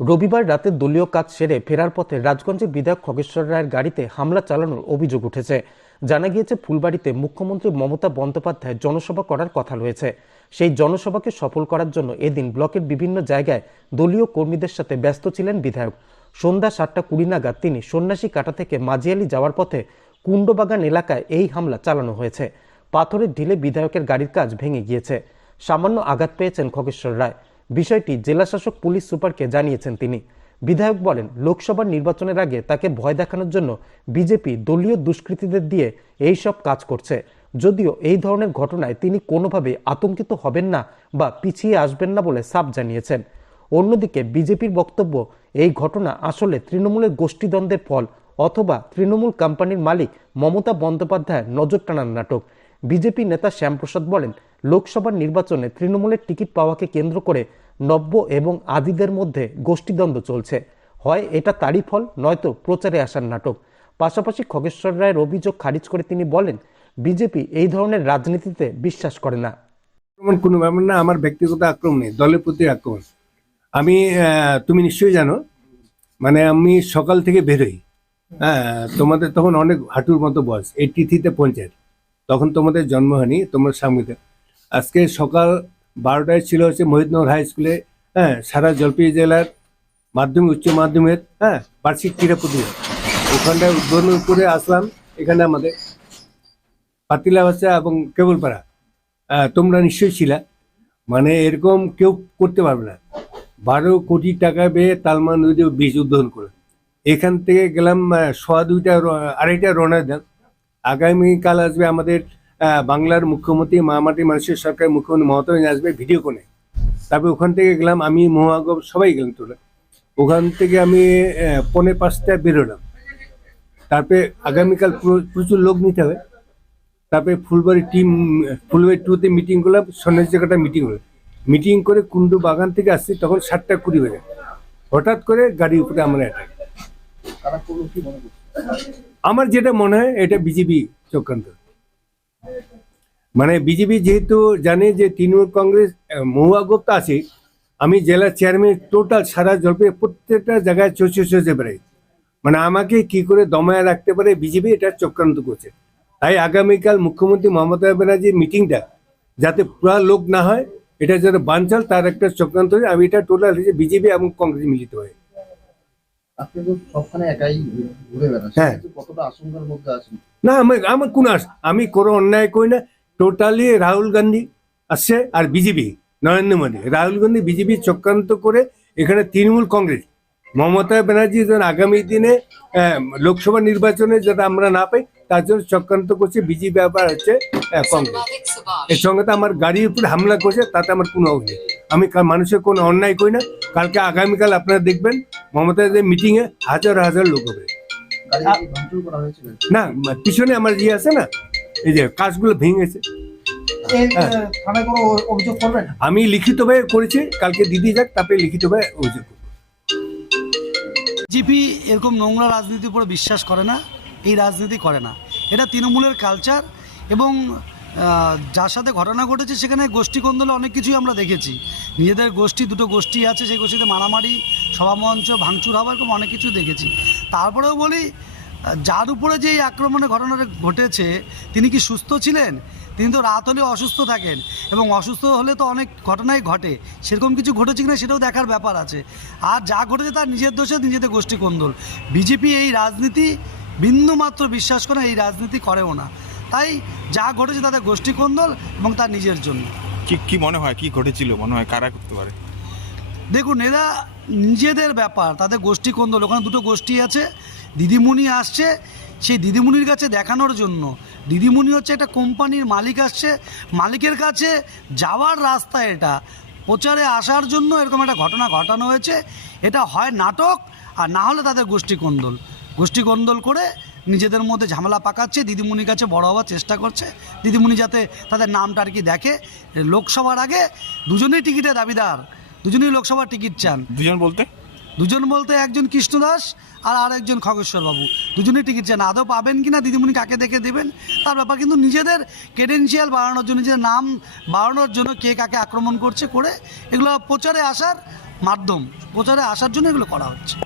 রবিবার রাতে দলীয় কাজ সেরে ফেরার পথে রাজগঞ্জে বিধায়ক খগেশ্বর রায়ের গাড়িতে হামলা চালানোর অভিযোগ উঠেছে। জানা গিয়েছে, ফুলবাড়িতে মুখ্যমন্ত্রী মমতা বন্দ্যোপাধ্যায় জনসভা করার কথা রয়েছে। সেই জনসভাকে সফল করার জন্য এদিন ব্লকের বিভিন্ন জায়গায় দলীয় কর্মীদের সাথে ব্যস্ত ছিলেন বিধায়ক। সন্ধ্যা 7:20 নাগাদ তিনি সন্ন্যাসী কাটা থেকে মাঝিয়ালি যাওয়ার পথে কুণ্ডবাগান এলাকায় এই হামলা চালানো হয়েছে। পাথরের ঢিলে বিধায়কের গাড়ির কাজ ভেঙে গিয়েছে। সামান্য আঘাত পেয়েছেন খগেশ্বর রায়। বিষয়টি জেলাশাসক পুলিশ সুপারকে জানিয়েছেন তিনি। বিধায়ক বলেন, লোকসভা নির্বাচনের আগে তাকে ভয় দেখানোর জন্য বিজেপি দলীয় দুষ্কৃতীদের দিয়ে এই সব কাজ করছে। যদিও এই ধরনের ঘটনায় তিনি কোনোভাবে আতঙ্কিত হবেন না বা পিছিয়ে আসবেন না বলে সাফ জানিয়েছেন। অন্যদিকে বিজেপির বক্তব্য, এই ঘটনা আসলে তৃণমূলের গোষ্ঠীদ্বন্দ্বের ফল অথবা তৃণমূল কোম্পানির মালিক মমতা বন্দ্যোপাধ্যায়ের নজর টানার নাটক। বিজেপি নেতা শ্যামপ্রসাদ বলেন, লোকসভার নির্বাচনে তৃণমূলের টিকিট পাওয়াকে কেন্দ্র করে নব্য এবং আদিদের মধ্যে গোষ্ঠীদ্বন্দ্ব চলছে। হয় এটা তারই ফল, নয়তো প্রচারে আসার নাটক। পাশাপাশি খগেশ্বর রায়ের অভিযোগ খারিজ করে তিনি বলেন, বিজেপি এই ধরনের রাজনীতিতে বিশ্বাস করে না। কোনো ব্যাপার না, আমার ব্যক্তিগত আক্রমণ নেই, দলের প্রতি আক্রমণ। আমি তুমি নিশ্চয়ই জানো, মানে আমি সকাল থেকে বেরোই। তোমাদের তখন অনেক হাঁটুর মতো বয়স, 83-তে পঞ্চায়েত, তখন তোমাদের জন্ম হয়নি, তোমরা সামনে। আজকে সকাল 12টায় ছিল হচ্ছে মহিদনগর হাই স্কুলে সারা জলপাইগুড়ি জেলার মাধ্যমিক উচ্চ মাধ্যমিক বার্ষিক ক্রীড়া প্রতিযোগিতা, ওখানটায় উদ্বোধন করে আসলাম। এখানে আমাদের পাতিলা ভাষা এবং কেবলপাড়া, তোমরা নিশ্চয়ই ছিলা। মানে এরকম কেউ করতে পারবে না। 12 কোটি টাকা ব্যয়ে তালমা নদী বীজ উদ্বোধন করে এখান থেকে গেলাম 2:30 রওনা দিলাম। আগামীকাল আসবে আমাদের বাংলার মুখ্যমন্ত্রী, মামাটি মানুষের সরকার মুখ্যমন্ত্রী মমতা আসবে ভিডিও কোণে। তারপরে ওখান থেকে গেলাম আমি, মহাগব সবাই গেলাম তোরা। ওখান থেকে আমি 4:45টায় বেরোলাম। তারপরে আগামীকাল প্রচুর লোক নিতে হবে। তারপরে ফুলবাড়ি 2-তে মিটিং করলাম, সন্ন্যাসী জায়গাটা মিটিং করে কুন্ডু বাগান থেকে আসছি, তখন 7:20 বাজে। হঠাৎ করে গাড়ির উপরে আমরা অ্যাটাক। আমার যেটা মনে হয় এটা বিজেপি চক্রান্ত। মানে বিজেপি যেহেতু জানে যে তৃণমূল কংগ্রেস মহুয়াগোপ তো আছে, আমি জেলা চেয়ারম্যান, টোটাল সারা জলপাইগুড়ি প্রত্যেকটা জায়গায় চষে বেড়াই। মানে আমাকে কি করে দমায় রাখতে পারে বিজেপি, এটা চক্রান্ত করছে। তাই আগামীকাল মুখ্যমন্ত্রী মমতা ব্যানার্জির মিটিংটা যাতে পুরা লোক না হয়, এটা যাতে বানচাল, তার একটা চক্রান্ত হয়। আমি এটা টোটাল বিজেপি এবং কংগ্রেস মিলিত হয়। আপনি তো সবখানে একাই ঘুরে বেড়াচ্ছেন, হ্যাঁ, কতটা আশঙ্কার মধ্যে আছেন? না, আমার কোন আমি কোনো অন্যায় করি না। টোটালি রাহুল গান্ধী আসছে আর বিজেপি, নরেন্দ্র মোদী, রাহুল গান্ধী বিজেপি চক্রান্ত করে এখানে তৃণমূল কংগ্রেস, মমতা ব্যানার্জি যেন আগামী দিনে লোকসভা নির্বাচনে যাতে আমরা না পাই, তার জন্য চক্রান্ত করছে বিজেপি, আবার হচ্ছে কংগ্রেস। এর সঙ্গে তো আমার গাড়ির উপরে হামলা করছে, তাতে আমার কোনো অভিযোগ। আমি মানুষের কোনো অন্যায় করি না। কালকে আগামীকাল আপনারা দেখবেন মমতাদের মিটিংয়ে হাজার হাজার লোক হবে। না, পিছনে আমার আছে না, এই যে কাজগুলো ভেঙেছে। আমি লিখিতভাবে করেছি, কালকে দিদি যাক, তারপরে লিখিতভাবে অভিযোগ করবো। বিজেপি এরকম নোংরা রাজনীতির উপরে বিশ্বাস করে না, এই রাজনীতি করে না। এটা তৃণমূলের কালচার। এবং যার সাথে ঘটনা ঘটেছে সেখানে গোষ্ঠী কোন্দলে অনেক কিছুই আমরা দেখেছি। নিজেদের দুটো গোষ্ঠী আছে, সেই গোষ্ঠীতে মারামারি, সভামঞ্চ ভাঙচুর হওয়া, এরকম অনেক কিছু দেখেছি। তারপরেও বলি, যার উপরে যে এই আক্রমণের ঘটনাটা ঘটেছে তিনি কি সুস্থ ছিলেন? তিনি তো রাত হলে অসুস্থ থাকেন, এবং অসুস্থ হলে তো অনেক ঘটনাই ঘটে। সেরকম কিছু ঘটেছে কিনা সেটাও দেখার ব্যাপার আছে। আর যা ঘটেছে তার নিজের দোষে, নিজেদের গোষ্ঠী কোন্দল। বিজেপি এই রাজনীতি বিন্দুমাত্র বিশ্বাস করে, এই রাজনীতি করেও না। তাই যা ঘটেছে তাদের গোষ্ঠী কোন্দল এবং তার নিজের জন্য। কি মনে হয় কি ঘটেছিল, মনে হয় কারা করতে পারে? দেখুন, এরা নিজেদের ব্যাপার, তাদের গোষ্ঠী কোন্দল। ওখানে দুটো গোষ্ঠী আছে, দিদিমণি আসছে সেই দিদিমণির কাছে দেখানোর জন্য। দিদিমণি হচ্ছে একটা কোম্পানির মালিক, আসছে মালিকের কাছে যাওয়ার রাস্তা, এটা প্রচারে আসার জন্য এরকম একটা ঘটনা ঘটানো হয়েছে। এটা হয় নাটক, আর না হলে তাদের গোষ্ঠী কোন্দল করে নিজেদের মধ্যে ঝামেলা পাকাচ্ছে। দিদিমণির কাছে বড় হওয়ার চেষ্টা করছে, দিদিমণি যাতে তাদের নামটা আর কি দেখে। লোকসভার আগে দুজনেই টিকিটের দাবিদার, দুজনেই লোকসভার টিকিট চান। দুজন বলতে দুজন বলতে একজন কৃষ্ণদাস আর আরেকজন খগেশ্বর বাবু, দুজনেই টিকিট চান। আদৌ পাবেন কি না, দিদিমণি কাকে দেখে দেবেন তার ব্যাপার, কিন্তু নিজেদের ক্রেডেন্সিয়াল বাড়ানোর জন্য, নিজেদের নাম বাড়ানোর জন্য কে কাকে আক্রমণ করছে করে এগুলো প্রচারে আসার মাধ্যম, প্রচারে আসার জন্য এগুলো করা হচ্ছে।